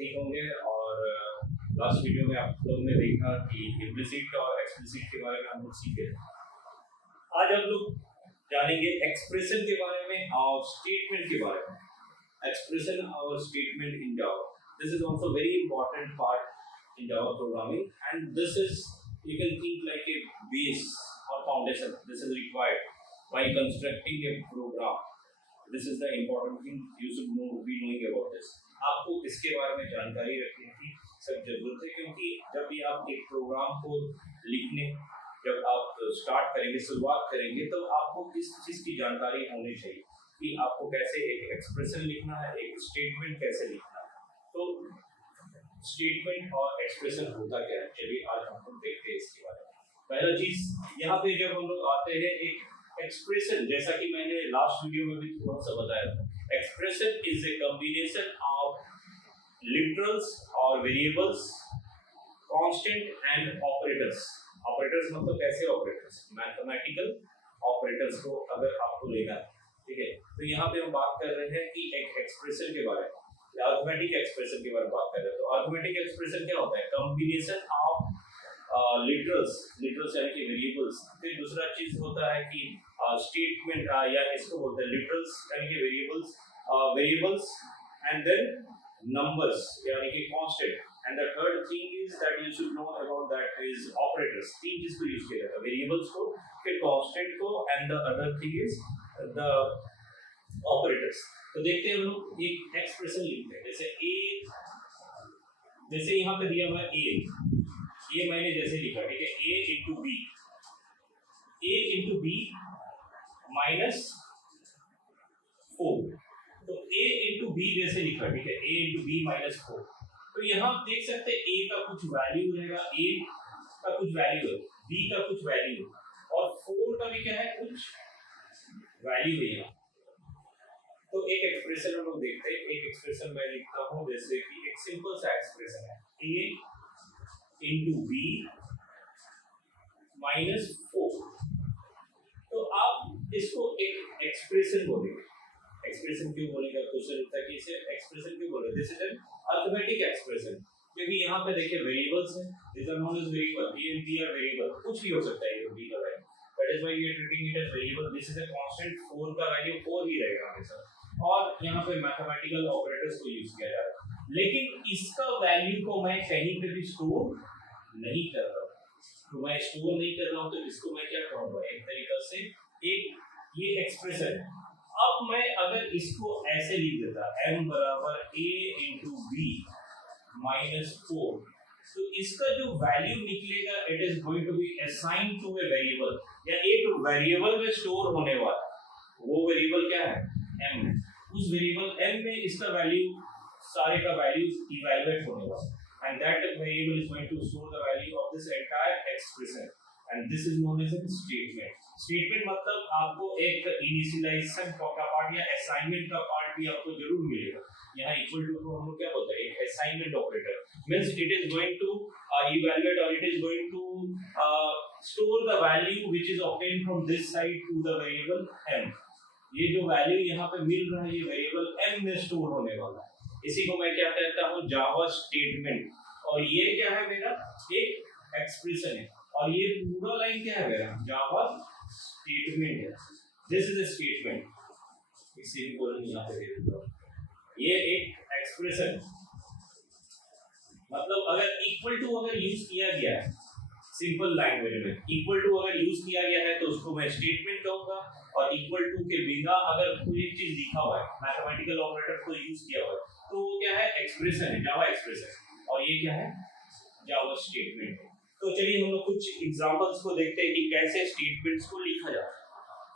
ठीक होंगे। और लास्ट वीडियो में आप लोगों ने देखा कि इम्प्लिसिट और एक्सप्लिसिट के बारे में हम लोग सीखे। आज हम लोग जानेंगे एक्सप्रेशन के बारे में और स्टेटमेंट के बारे में। एक्सप्रेशन और statement in Java, this is also very important part in Java programming, and this is you can think like a base or foundation. This is required while constructing a program. This is the important thing you should know, be knowing about this. आपको इसके बारे में जानकारी रखने की सब जरूरत है, क्योंकि जब भी आप एक प्रोग्राम को लिखने जब आप स्टार्ट करेंगे, शुरुआत करेंगे, तो आपको इस चीज की जानकारी होनी चाहिए कि आपको कैसे एक एक्सप्रेशन लिखना है, एक स्टेटमेंट कैसे लिखना है। तो स्टेटमेंट और एक्सप्रेशन होता क्या है, चलिए आज हम लोग देखते हैं इसके बारे में। पहला चीज यहाँ पे जब हम लोग आते हैं एक एक्सप्रेशन, जैसा कि मैंने लास्ट वीडियो में भी थोड़ा सा बताया था, expression is a combination of literals और variables, constant and operators. Operators मतलब कैसे ऑपरेटर्स, मैथमेटिकल ऑपरेटर्स को अगर आपको लेना है, ठीक है। तो यहाँ पे हम बात कर रहे हैं कि एक एक्सप्रेशन के बारे में, अरिथमेटिक एक्सप्रेशन के बारे में बात कर रहे हैं। तो अरिथमेटिक एक्सप्रेशन क्या होता है, कॉम्बिनेशन ऑफ लिटरल्स यानी कि वेरिएबल्स। फिर दूसरा चीज होता है कि स्टेटमेंट या इसको बोलते हैं लिटरल्स यानी कि वेरिएबल्स एंड देन नंबर्स यानी कि constant, and the third thing is that you should know about that is operators. तीन चीज को यूज किया जाता है, वेरिएबल्स को, फिर कांस्टेंट को, and the other thing is the operators. तो देखते हैं हम लोग एक एक्सप्रेशन लिखते हैं, जैसे यहाँ पे दिया हुआ है ए मैंने जैसे लिखा, ठीक है, ए इंटू बी माइनस 4। तो ए इंटू बी जैसे लिखा, ठीक है, ए इंटू बी माइनस 4। तो यहाँ देख सकते हैं ए का कुछ वैल्यू रहेगा, ए का कुछ वैल्यू है, बी का कुछ वैल्यू है, और 4 का भी क्या है, कुछ वैल्यू है यहाँ। तो एक एक्सप्रेशन हम लोग देखते हैं, एक एक्सप्रेशन मैं लिखता हूँ, जैसे कि एक सिंपल सा एक्सप्रेशन है, a इंटू बी माइनस 4। तो आप इसको एक एक्सप्रेशन बोलेंगे। एक्सप्रेशन क्यों बोलेंगे, क्वेश्चन उठता है कि इसे एक्सप्रेशन क्यों बोले। This is an arithmetic expression, क्योंकि यहाँ पे देखिए वेरिएबल्स हैं, this are known as variable, A and B are variable, कुछ भी हो सकता है ए और बी का value, that is why we are treating it as variable. This is a constant, 4 का वैल्यू 4 ही रहेगा हमेशा, और यहाँ पे मैथमेटिकल ऑपरेटर्स को यूज किया जा रहा है। लेकिन इसका वैल्यू को मैं कहीं पे भी स्टोर नहीं कर रहा हूँ, तो मैं स्टोर नहीं कर रहा हूँ, तो इसको मैं क्या कहूँगा, एक तरीका से एक ये एक्सप्रेशन है। अब मैं अगर इसको ऐसे लिख देता, m बराबर a इंटू बी माइनस 4, तो इसका जो वैल्यू निकलेगा it is going to be assign to a variable, या एक वेरिएबल में स्टोर होने वाला, वो वेरिएबल क्या है, m है। उस वेरिएबल m में इसका वैल्यू, सारे का वैल्यू इवैल्यूएट होने वाला, and that variable is going to store the value of this entire expression, and this is known as a statement. Statement मतलब आपको एक इनिशियलाइजेशन का पार्ट या असाइनमेंट का पार्ट भी आपको जरूर मिलेगा। यहाँ इक्वल टू को हम लोग क्या बोलते हैं, एक assignment operator, means it is going to evaluate और it is going to store the value which is obtained from this side to the variable m। ये जो वैल्यू यहाँ पे मिल रहा है, ये वेरिएबल m में स्टोर होने वाला है। इसी को मैं क्या कहता हूँ, जावा स्टेटमेंट। और ये क्या है, मेरा एक एक्सप्रेशन है, और ये पूरा लाइन क्या है मेरा, जावा स्टेटमेंट है। दिस इज अ स्टेटमेंट, इसी को यहाँ पे दे दूंगा, ये एक एक्सप्रेशन, मतलब अगर इक्वल टू अगर यूज किया गया है, सिंपल लैंग्वेज में इक्वल टू अगर यूज किया गया है तो उसको मैं स्टेटमेंट कहूंगा, और इक्वल टू के बिना अगर कोई एक चीज लिखा हुआ है, मैथमेटिकल ऑपरेटर को यूज किया हुआ है, तो वो क्या है, एक्सप्रेशन है, जावा एक्सप्रेशन, और ये क्या है, जावा स्टेटमेंट। तो चलिए हम लोग कुछ एग्जांपल्स को देखते हैं कि कैसे स्टेटमेंट्स को लिखा जाता है,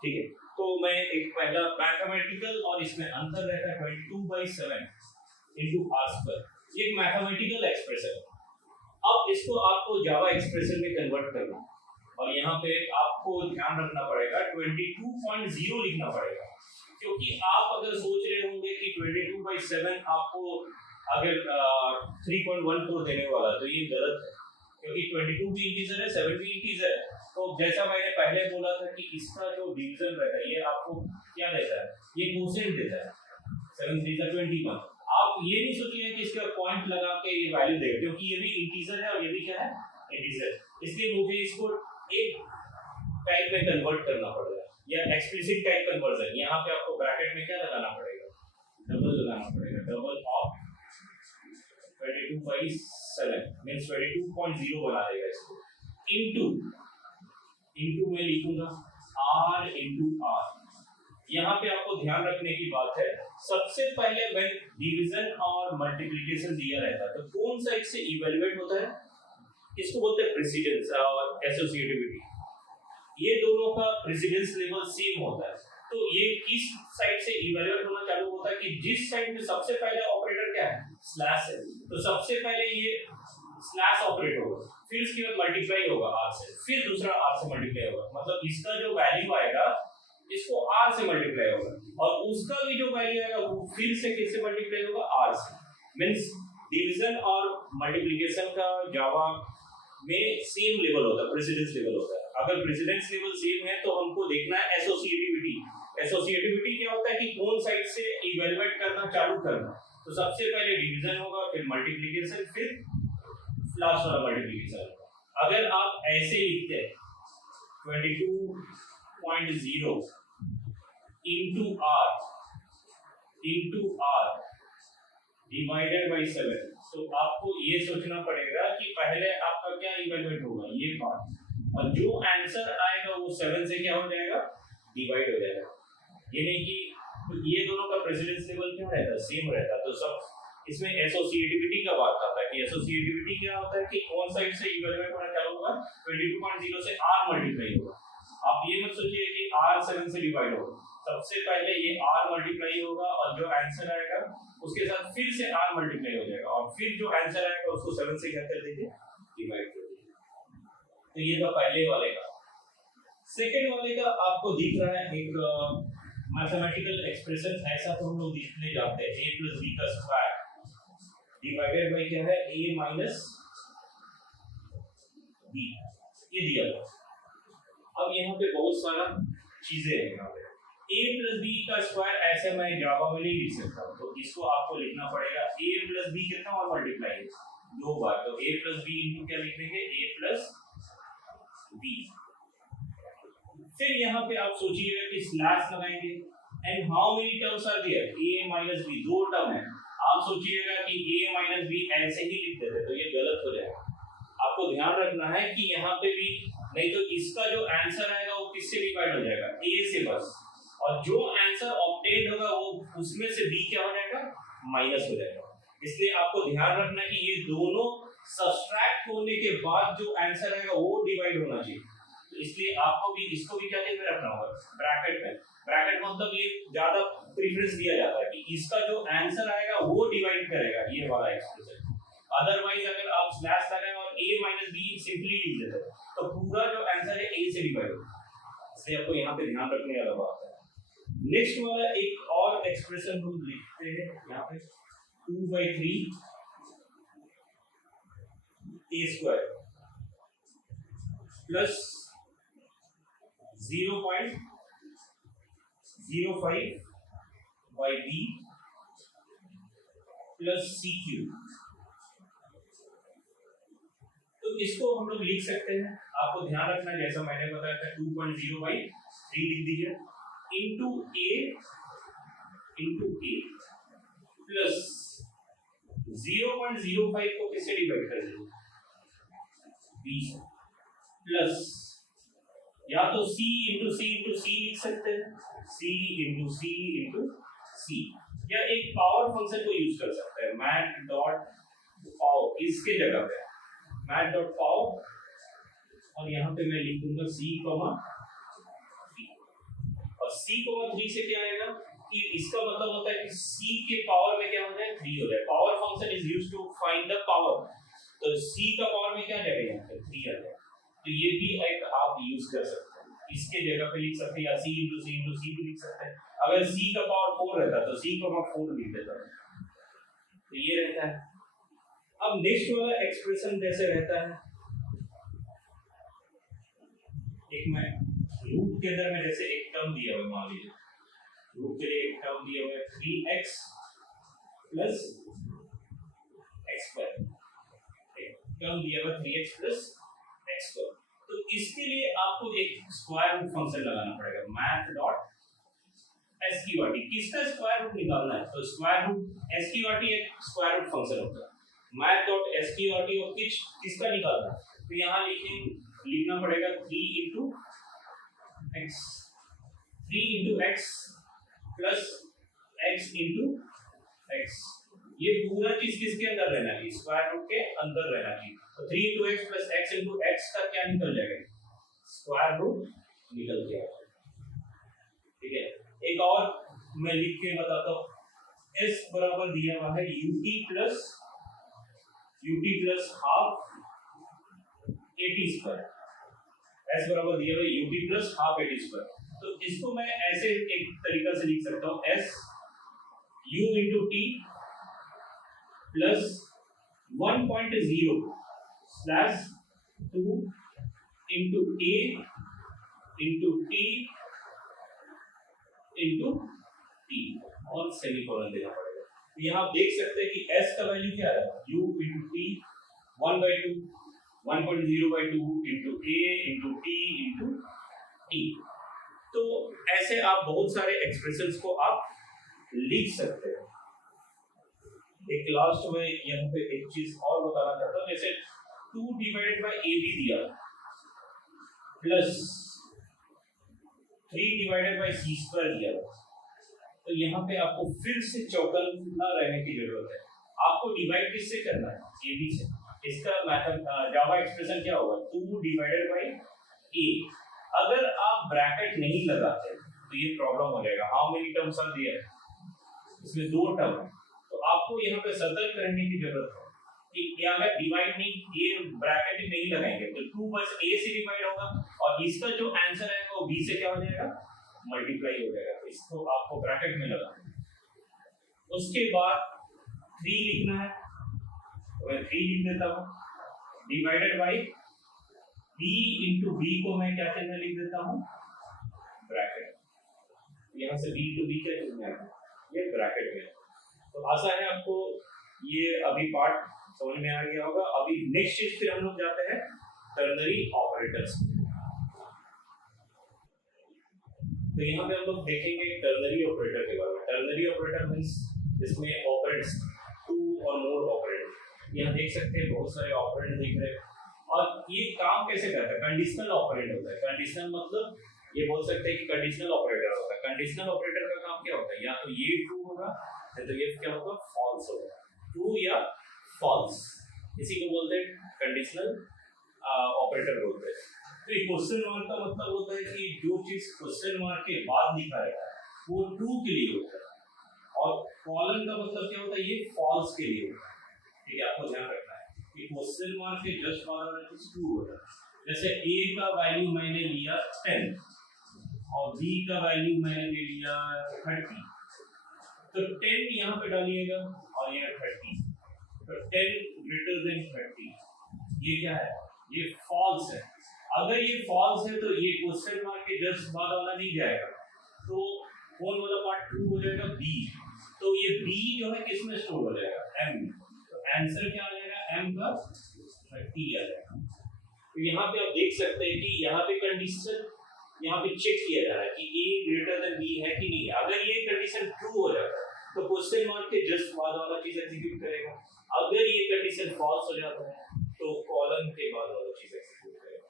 ठीक है। तो मैं एक पहला मैथमेटिकल, और इसमें अंतर रहता है 22/7 इनटू r², ये एक मैथमेटिकल एक्सप्रेशन। अब इसको आपको जावा एक्सप्रेशन में कन्वर्ट करना, और यहाँ पे आपको ध्यान रखना पड़ेगा 22.0 लिखना पड़ेगा, क्योंकि आप अगर सोच रहे होंगे कि 22/7 आपको अगर 3.14 देने वाला, तो ये गलत है, क्योंकि 22 भी इंटीजर है, 7 भी इंटीजर है। तो जैसा मैंने पहले बोला था कि इसका जो डिवीजन रहता है, ये आपको क्या देता है, ये कोसेंट देता है, 7 3 21। आप आप ये नहीं सोचिए कि इसका पॉइंट लगा के ये वैल्यू दे, क्योंकि ये भी इंटीजर है और ये भी क्या है, इंटीजर, इसलिए मुझे इसको एक टाइप में कन्वर्ट करना पड़ेगा, या एक्सप्लिसिट टाइप कन्वर्जन। यहाँ पे आपको ब्रैकेट में क्या लगाना पड़ेगा, डबल लगाना पड़ेगा, डबल ऑफ 22/7 मींस 22.0 बना देगा इसको, इनटू मैं लिखूंगा r इनटू r। यहाँ पे आपको ध्यान रखने की बात है, सबसे पहले व्हेन डिवीजन और मल्टीप्लिकेशन दिया रहता है तो कौन सा एक से इवैल्यूएट होता है, इसको बोलते हैं प्रेसिडेंस और एसोसिएटिविटी। ये दोनों का प्रेसिडेंस लेवल सेम होता है, तो ये किस साइड से इवैल्यूएट होना चालू होता है कि जिस साइड में सबसे पहले ऑपरेटर क्या है, स्लैश है, तो सबसे पहले ये स्लैश ऑपरेट होगा, फिर इसके बाद मल्टीप्लाई होगा r से, फिर दूसरा r से मल्टीप्लाई होगा, मतलब इसका जो वैल्यू आएगा इसको r से मल्टीप्लाई होगा, और उसका भी जो वैल्यू आएगा वो फिर से किससे मल्टीप्लाई होगा, r से। मींस डिवीजन और मल्टीप्लिकेशन का जावा में सेम लेवल होता है, प्रेसिडेंस लेवल होता है। अगर प्रेसिडेंस लेवल सेम है तो हमको देखना है एसोसिएटिविटी। एसोसिएटिविटी क्या होता है कि कौन साइड से इवैल्यूएट करना चालू करना, तो सबसे पहले डिवीजन होगा, फिर मल्टीप्लिकेशन, फिर लास्ट वाला मल्टीप्लिकेशन। अगर आप ऐसे लिखते हैं 22.0 इंटू r डिवाइडेड बाई 7, तो आपको ये सोचना पड़ेगा कि पहले आपका क्या इवैल्यूएट होगा, ये पार्ट, और जो आंसर आएगा वो 7 से क्या हो जाएगा, डिवाइड हो जाएगा। ये नहीं कि तो ये दोनों का प्रेसिडेंस लेवल क्या रहता है, सेम रहता है। तो सब इसमें एसोसिएटिविटी का बात आता है कि एसोसिएटिविटी क्या होता है कि कौन साइड से इवैल्यूएट होना चालू होगा, 22.0 से r मल्टीप्लाई होगा। आप ये मत सोचिए कि r 7 से डिवाइड होगा, सबसे पहले ये r मल्टीप्लाई होगा और जो आंसर आएगा उसके साथ फिर से r मल्टीप्लाई हो जाएगा, और फिर जो आंसर आएगा उसको 7 से क्या कर देंगे, डिवाइड कर देंगे। तो ये था पहले वाले का। सेकंड वाले का आपको दिख रहा है एक मैथमेटिकल एक्सप्रेशन, ऐसा तो हम लोग लिखने जाते हैं a + b का स्क्वायर डिवाइडेड बाय क्या है, a माइनस b, ये दिया था। अब यहाँ पे बहुत सारा चीजें हैं, यहाँ पे a + b का स्क्वायर ऐसे मैं जावा में नहीं लिख सकता, तो इसको आपको लिखना पड़ेगा a + b कितना और मल्टीप्लाई दो बार, तो a + b इनटू क्या लिख देंगे, a + b। फिर यहाँ पे आप सोचिएगा कि स्लैश लगाएंगे, and how many terms are there, a minus b, दो टर्म है। आप सोचिएगा कि a माइनस b ऐसे ही लिख देते तो ये गलत हो जाएगा। आपको ध्यान रखना है कि यहाँ पे भी नहीं तो इसका जो आंसर आएगा वो किससे डिवाइड हो जाएगा, a से बस, और जो आंसर ऑब्टेन्ड होगा वो उसमें से b क्या हो जाएगा, माइनस हो जाएगा। इसलिए आपको ध्यान रखना है कि ये दोनों सब्सट्रैक्ट होने के बाद जो आंसर आएगा वो डिवाइड होना चाहिए। तो इसलिए आपको भी इसको भी क्या में रखना होगा, ब्रैकेट में। ब्रैकेट मतलब ये ज्यादा प्रेफरेंस दिया जाता है कि इसका जो आंसर आएगा वो डिवाइड करेगा ये वाला एक्सप्रेशन। अदरवाइज अगर आप स्लैश लगाएं और a माइनस b सिंपली लिख देते हो तो पूरा जो आंसर है a से डिवाइड होगा। इसलिए आपको यहाँ पे ध्यान रखने वाला बात है। नेक्स्ट वाला एक और एक्सप्रेशन हम लिखते हैं यहाँ पे 2/3 a² plus 0.05 by b plus c³। तो इसको हम लोग लिख सकते हैं, आपको ध्यान रखना है जैसा मैंने बताया था 2.0/3 लिख दीजिए इंटू a प्लस 0.05 को किससे डिवाइड कर दीजिए, b प्लस या तो c इंटू c लिख सकते हैं, c इंटू c, या एक पावर फंक्शन को यूज कर सकते हैं, मैथ डॉट पाव, इसके जगह पे मैथ डॉट पाव, और यहाँ पे मैं लिख दूंगा c, और c,3 से क्या आएगा कि इसका मतलब होता है कि c के पावर में क्या हो जाए, 3 हो जाए। Power function is used to find the power, तो c का पावर में क्या जाएगा, यहाँ पे 3 आ जाएगा। तो ये भी एक आप यूज कर सकते हैं, इसके जगह पे लिख सकते हैं, या c इंटू c भी लिख सकते हैं। अगर c का पावर 4 रहता तो c,4 लिख देता, तो ये रहता है। अब नेक्स्ट वाला एक्सप्रेशन जैसे रहता है, एक मैं रूट के अंदर में जैसे एक टर्म दिया हुआ, मान लीजिए रूट के लिए एक टर्म दिया हुआ है 3x plus x square, term दिया हुआ 3x प्लस एक्स स्क्वायर। तो इसके लिए आपको एक स्क्वायर रूट फंक्शन लगाना पड़ेगा, मैथ डॉट एसक्यूआरटी। किसका स्क्वायर रूट निकालना है? तो स्क्वायर रूट एसक्यूआरटी एक स्क्वायर रूट फंक्शन होता है। मैथ डॉट एसक्यूआरटी और किसका निकालना है? तो यहाँ लिखना पड़ेगा 3 into x plus x into x. ये पूरा चीज किसके अंदर रहना चाहिए? स्क्वायर रूट के अंदर रहना चाहिए। तो 3 into x plus x into x का क्या निकल जाएगा? स्क्वायर रूट निकल जाएगा। ठीक है, एक और मैं लिख के बताता हूँ। s बराबर दिया हुआ है ut plus half at square. s बराबर दिया हुआ है ut plus half at square. तो इसको मैं ऐसे एक तरीका से लिख सकता हूँ, s u into T plus 1.0 slash 2 into a into T into T और सेमीकोलन देना पड़ेगा। तो यहाँ आप देख सकते हैं कि s का वैल्यू क्या है? u into T 1/2 1.0/2 into a into T into T. तो ऐसे आप बहुत सारे एक्सप्रेशंस को आप लिख सकते हैं। एक लास्ट में यहाँ पे एक चीज और बताना चाहता हूँ, जैसे 2 डिवाइडेड बाय a भी दिया plus 3 divided by c square दिया। तो यहाँ पे आपको फिर से चौकन्ना रहने की जरूरत है। आपको डिवाइड किससे करना है? a b से। इसका मेथड जावा एक्सप्रेशन क्या होगा? 2 डिवाइडेड बाय a। अगर आप ब्रैकेट नहीं लगाते तो ये प्रॉब्लम हो जाएगा। How many terms are there? इसमें 2 टर्म है। तो आपको यहाँ पे सतर्क रहने की जरूरत है कि अगर डिवाइड नहीं, ये ब्रैकेट नहीं लगाएंगे तो 2 बस a से डिवाइड होगा और इसका जो आंसर आएगा वो b से क्या हो जाएगा? मल्टीप्लाई हो जाएगा। तो इसको आपको ब्रैकेट में लगाना है। उसके बाद 3 लिखना है, तो मैं 3 लिख देता हूँ divided by b into b को मैं क्या चिन्ह लिख देता हूँ? ब्रैकेट। यहाँ से b इंटू b क्या चिन्ह है? ये ब्रैकेट में। तो आशा है आपको ये अभी पार्ट समझ में आ गया होगा। अभी नेक्स्ट चीज फिर हम लोग जाते हैं टर्नरी ऑपरेटर्स। तो यहाँ पे हम लोग देखेंगे टर्नरी ऑपरेटर के बारे में। टर्नरी ऑपरेटर मींस जिसमें ऑपरेंड्स 2 और मोर ऑपरेंड। यहाँ देख सकते हैं बहुत सारे ऑपरेंड दिख रहे हैं और ये काम कैसे करता है? कंडीशनल ऑपरेंड होता है। कंडीशनल मतलब ये बोल सकते हैं कि कंडीशनल ऑपरेटर होता है। कंडीशनल ऑपरेटर का काम क्या होता है? या तो ये ट्रू होगा या तो ये क्या होगा? फॉल्स होगा। ट्रू या फॉल्स, इसी को बोलते हैं कंडीशनल ऑपरेटर बोलते हैं। तो ये क्वेश्चन मार्क का मतलब होता है कि जो चीज क्वेश्चन मार्क के बाद लिखा रहता है वो ट्रू के लिए होता है और कॉलन का मतलब क्या होता है? ये फॉल्स के लिए होता है। ठीक है, आपको ध्यान रखना है कि क्वेश्चन मार्क के जस्ट बाद वाला चीज ट्रू होता है। जैसे a का वैल्यू मैंने लिया 10 और b का वैल्यू मैंने ले लिया 30, तो 10 यहाँ पे डालिएगा और ये 30, तो 10 ग्रेटर देन 30 ये क्या है? ये फॉल्स है। अगर ये फॉल्स है तो ये क्वेश्चन मार्क के जस्ट बाद वाला नहीं जाएगा, तो कौन वाला पार्ट ट्रू हो जाएगा? बी। तो ये बी जो है किसमें स्टोर हो जाएगा? एम। तो आंसर क्या आ जाएगा? एम का 30 आ जाएगा। तो यहाँ पे आप देख सकते हैं कि यहाँ पे कंडीशन यहाँ पे चेक किया जा रहा है कि ए ग्रेटर देन बी है कि नहीं। अगर ये कंडीशन ट्रू हो जाता है तो क्वेश्चन मार्क के जस्ट बाद वाला चीज एग्जीक्यूट करेगा। अगर ये कंडीशन फॉल्स हो जाता है तो कॉलन के बाद वाला चीज एग्जीक्यूट करेगा।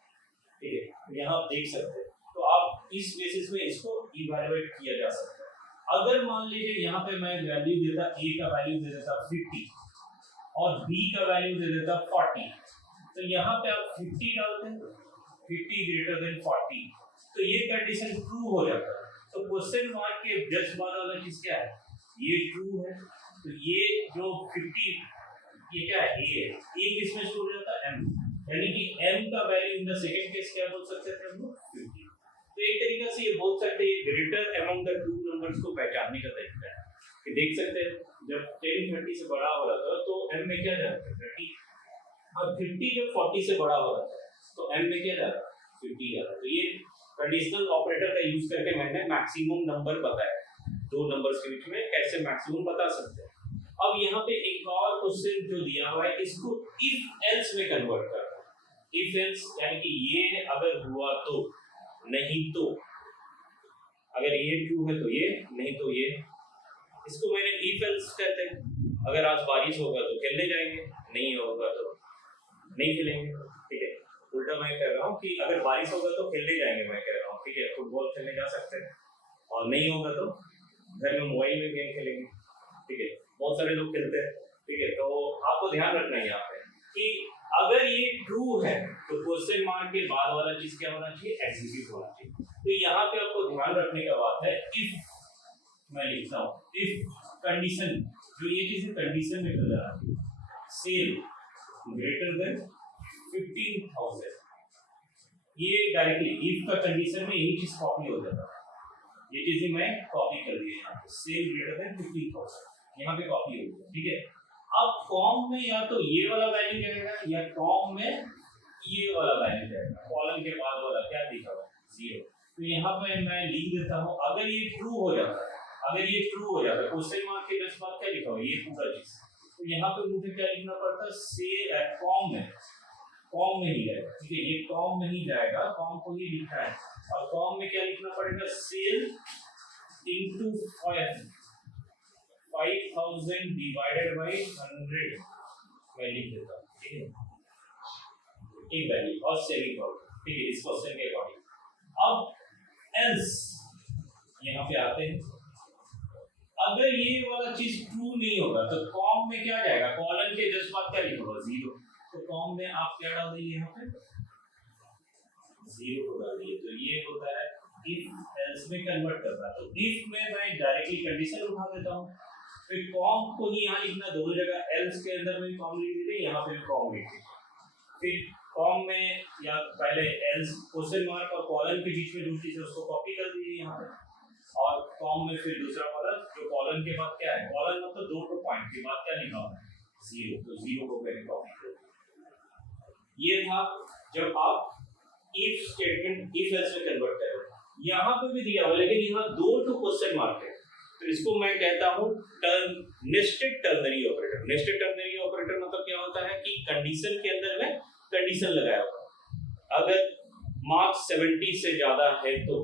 ठीक है, यहाँ आप देख सकते हैं। तो आप इस बेसिस में इसको इवैल्यूएट किया जा सकता है। अगर मान लीजिए यहाँ पे मैं वैल्यू देता, ए का वैल्यू दे देता 50 और बी का वैल्यू दे देता 40, तो यहाँ पे आप 50 डालते हैं, 50 ग्रेटर देन 40, तो ये कंडीशन ट्रू हो जाता है। तो क्वेश्चन मार्क के जस्ट बाद वाला चीज क्या है? ये ट्रू है। तो ये जो 50 ये क्या है? ए है। ए किसमें स्टोर हो जाता है? एम। यानी कि m का value in the second case क्या बोल सकते थे हम लोग? 50। तो एक तरीका से ये बोल सकते हैं greater among the two numbers को पहचानने का तरीका है कि देख सकते हैं जब 10 30 से बड़ा हो रहा था तो m में क्या जाता है? 30। और 50 जब 40 से बड़ा हो रहा था तो m में क्या जाता है? 50 जाता है। तो ये कंडीशनल ऑपरेटर का यूज करके मैंने मैक्सिमम नंबर बताया। दो नंबर्स के बीच में कैसे मैक्सिमम बता सकते हैं। अब यहाँ पे एक और क्वेश्चन जो दिया हुआ है इसको इफ एल्स में कन्वर्ट करना है। इफ एल्स यानी कि ये अगर हुआ तो, नहीं तो, अगर ये ट्रू है तो ये, नहीं तो ये, इसको मैंने इफ एल्स कहते हैं। अगर आज बारिश होगा तो खेलने जाएंगे, नहीं होगा तो नहीं खेलेंगे, ठीक है। उल्टा मैं कह रहा हूँ कि अगर बारिश होगा तो खेलने जाएंगे, मैं कह रहा हूँ, ठीक है, फुटबॉल खेलने जा सकते हैं, और नहीं होगा तो घर में मोबाइल में गेम खेलेंगे, ठीक है। बहुत सारे लोग खेलते हैं, ठीक है। तो आपको ध्यान रखना है यहाँ पे कि अगर ये ट्रू है तो क्वेश्चन मार्क के बाद वाला चीज क्या होना चाहिए, एग्जीक्यूट होना चाहिए। तो यहाँ पे आपको ध्यान रखने का बात है, इफ मैं लिखता हूँ, इफ कंडीशन, जो ये चीज कंडीशन में नजर आती है, सेल ग्रेटर देन 15,000, ये डायरेक्टली इफ का कंडीशन में यही चीज कॉपी हो जाता है। ये चीजें मैं कॉपी कर दी है यहाँ पे, सेल ग्रेटर देन 15,000, यहाँ पे कॉपी हो गया, ठीक है। अब कॉम में या तो ये वाला वैल्यू जाएगा या कॉम में ये वाला वैल्यू जाएगा। कॉलम के बाद वाला क्या लिखा हुआ है, 0। तो यहाँ पे मैं लिख देता हूँ, अगर ये ट्रू हो जाता है, अगर ये ट्रू हो जाता है, क्वेश्चन मार्क के जस्ट बाद क्या लिखा हुआ है, ये पूरा चीज, तो यहाँ पे मुझे क्या लिखना पड़ता है, से कॉम में ही जाएगा, ठीक है। ये कॉम में ही जाएगा, कॉम को ही लिखा है, और कॉम में क्या लिखना पड़ेगा, सेल इनटू 5,000 डिवाइडेड बाय 100, मैं लिख देता हूँ, ठीक है, एक वैल्यू और सेमीकोलन, ठीक है, इस क्वेश्चन के अकॉर्डिंग। अब एल्स यहाँ पे आते हैं, अगर ये वाला चीज ट्रू नहीं होगा तो कॉम में क्या जाएगा, कॉलन के जस्ट बाद क्या लिखोगे, 0। तो कॉम में आप क्या डाल देंगे, यहाँ पे 0 को डाल दिए। तो ये होता है इफ एल्स में कन्वर्ट करना। तो इफ में मैं डायरेक्टली कंडीशन उठा देता हूँ, फिर कॉम को ही यहाँ लिखना, दोनों जगह एल्स के अंदर में कॉम लिख दीजिए, यहाँ पे भी कॉम लिख दीजिए। फिर कॉम में या पहले एल्स क्वेश्चन मार्क और कॉलन के बीच में जो चीज है उसको कॉपी कर दीजिए यहाँ पे, और कॉम में फिर दूसरा वाला जो कॉलन के बाद क्या है, कॉलन मतलब दो पॉइंट के बाद क्या लिखा हुआ है, 0। तो 0 को पहले कॉपी कर दीजिए। ये था जब आप इफ स्टेटमेंट इफ एल्स में कन्वर्ट कर रहे हैं। यहाँ पे भी दिया हुआ, लेकिन यहाँ 2 क्वेश्चन मार्क है, तो इसको मैं कहता हूँ nested ternary operator. Nested ternary operator मतलब क्या होता है कि कंडीशन के अंदर में कंडीशन लगाया होगा, अगर मार्क्स 70 से ज्यादा है तो,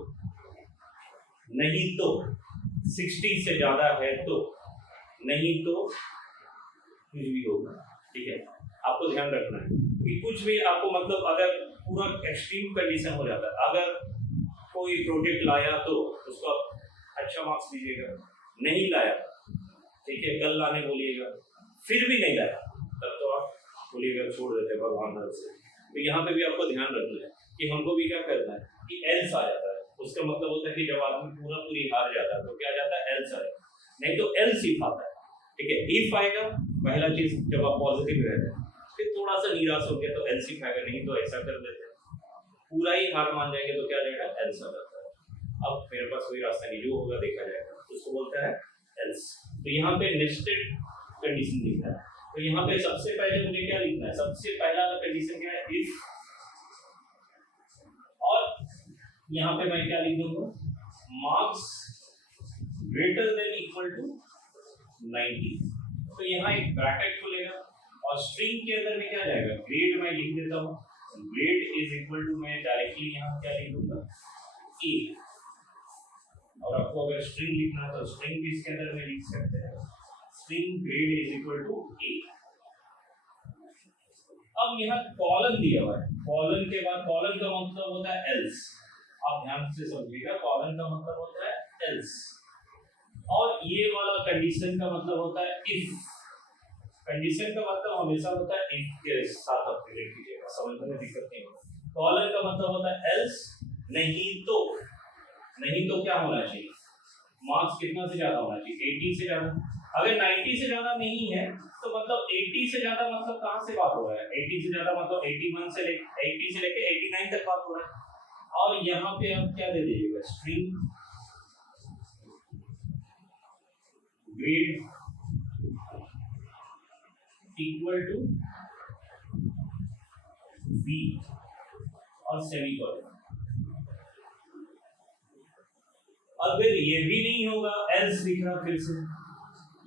नहीं तो 60 से ज्यादा है तो, नहीं तो कुछ भी होगा, ठीक है। आपको ध्यान रखना है कि कुछ भी आपको मतलब अगर पूरा एक्सट्रीम कंडीशन हो जाता है, अगर कोई प्रोजेक्ट लाया तो उसका अच्छा मार्क्स दीजिएगा, नहीं लाया ठीक है कल लाने बोलिएगा, फिर भी नहीं लाया तब तो आप बोलिएगा छोड़ देते भगवान दर से। तो यहाँ पे भी आपको ध्यान रखना है कि हमको भी क्या करना है कि एल्स आ जाता है, उसका मतलब होता है कि जब आदमी पूरी हार जाता है तो क्या जाता है, एल्स आएगा, नहीं तो एल्स इफ आता है, ठीक है। इफ आएगा पहला चीज जब आप पॉजिटिव रहते हैं, फिर थोड़ा सा निराश हो गया तो एल्स इफ आएगा, नहीं तो ऐसा कर देते हैं, पूरा ही हार मान जाएंगे तो क्या जाएगा, एल्स आ जाता है। अब मेरे पास कोई रास्ता नहीं, जो होगा देखा जाएगा, उसको बोलता है एल्स। तो यहाँ पे नेस्टेड कंडीशन लिखना है, तो यहाँ पे सबसे पहले मुझे क्या लिखना है, सबसे पहला कंडीशन क्या है, इफ, और यहाँ पे मैं क्या लिख दूंगा, marks greater than equal to 90। तो यहाँ एक ब्रैकेट खुलेगा और स्ट्रिंग के अंदर में क्या जाएगा, ग्रेड मैं लिख देता हूँ, ग्रेड इज इक्वल टू, मैं डायरेक्टली यहाँ क्या लिख दूंगा, ए। और आपको अगर स्ट्रिंग लिखना है तो स्ट्रिंग भी इसके अंदर में लिख सकते हैं, string grade is equal to A. अब यहाँ कॉलन दिया हुआ है, कॉलन के बाद, कॉलन का मतलब होता है एल्स, आप ध्यान से समझिएगा, कॉलन का मतलब होता है एल्स, और ये वाला कंडीशन का मतलब होता है इफ। कंडीशन का मतलब हमेशा होता है इफ के साथ आप रिलेट कीजिएगा, समझने में दिक्कत नहीं होगी। कॉलन का मतलब होता है एल्स, नहीं तो, नहीं तो क्या होना चाहिए, मार्क्स कितना से ज्यादा होना चाहिए, 80 से ज्यादा। अगर 90 से ज्यादा नहीं है तो मतलब 80 से ज्यादा मतलब कहां से बात हो रहा है, 80 से ज्यादा मतलब 81 से लेके 80 से लेके 89 तक बात हो रहा है। और यहाँ पे आप क्या दे दीजिएगा, string grade equal to B और सेमीकोलन। अगर ये भी नहीं होगा, एल्स लिखना, फिर से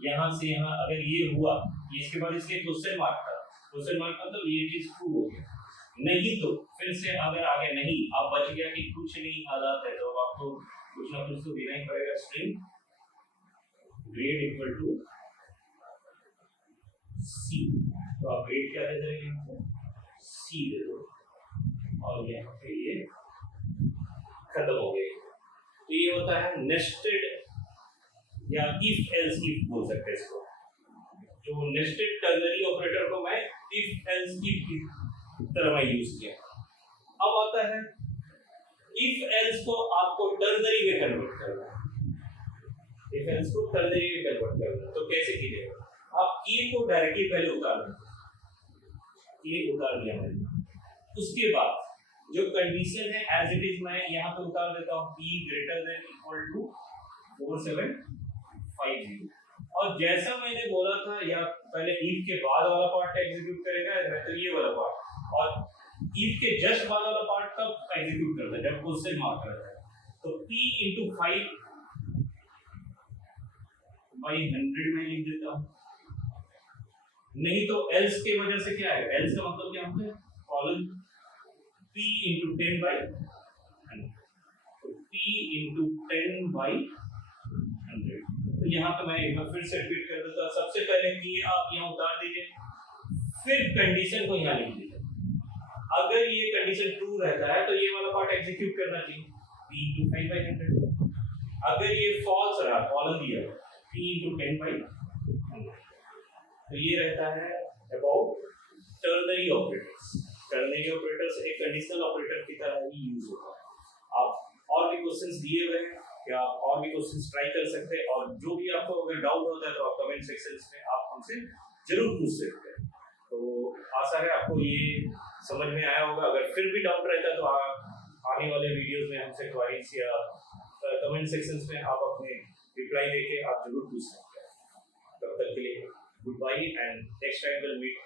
यहाँ से यहाँ अगर ये हुआ, ये इसके बाद इसलिए क्वेश्चन मार्क था, क्वेश्चन मार्क मतलब ये चीज ट्रू हो गया, नहीं तो फिर से अगर आगे नहीं आप बच गया कि कुछ नहीं हालात है, तो आपको कुछ ना कुछ तो देना ही पड़ेगा। स्ट्रिंग ग्रेड इक्वल टू सी, तो आप ग्रेड क्या दे देंगे, सी दे दो, और यहाँ पे ये खत्म हो गया। तो ये होता है नेस्टेड या इफ एल्स इफ बोल सकते हैं इसको। तो नेस्टेड टर्नरी ऑपरेटर को मैं इफ एल्स इफ की तरह मैं यूज किया। अब आता है इफ एल्स को आपको टर्नरी में कन्वर्ट करना है, इफ एल्स को टर्नरी में कन्वर्ट करना है, तो कैसे कीजिएगा, आप ए को डायरेक्टली पहले उतार दें, ए उतार दिया मैंने, उसके बाद जो कंडीशन है एज इट इज मैं यहाँ पे उतार देता हूँ, p greater than equal to 4750, और जैसा मैंने बोला था, या पहले if के बाद वाला पार्ट एग्जीक्यूट करेगा, या तो ये वाला पार्ट, और if के जस्ट बाद वाला पार्ट कब एग्जीक्यूट करता है, जब क्वेश्चन मार्क रहता है। तो p into 5 by 100 मैं लिख देता हूँ, नहीं तो else के वजह से क्या है, else का मतलब क्या होता है, कॉलन p into 10 by 100, तो p into 10 by 100। तो यहाँ पे मैं एक बार फिर से रिपीट कर देता हूँ, सबसे पहले कि आप यहाँ उतार दीजिए, फिर कंडीशन को यहाँ लिख दीजिए, अगर ये कंडीशन ट्रू रहता है तो ये वाला पार्ट एग्जीक्यूट करना चाहिए, p into 5 by 100, अगर ये फॉल्स रहा, कॉलन दिया p into 10 by 100, तो ये रहता है about ternary operators. Ternary operators एक कंडीशनल ऑपरेटर की तरह ही यूज होता है। आप और भी क्वेश्चंस दिए हुए हैं, या आप और भी क्वेश्चंस ट्राई कर सकते हैं, और जो भी आपको अगर डाउट होता है तो आप कमेंट सेक्शंस में आप हमसे जरूर पूछ सकते हैं। तो आशा है आपको ये समझ में आया होगा, अगर फिर भी डाउट रहता है तो आने वाले वीडियोस में हमसे क्वेरीज या कमेंट सेक्शंस में आप अपने रिप्लाई देके आप जरूर पूछ सकते हैं। तब तक के लिए good bye, and next time will meet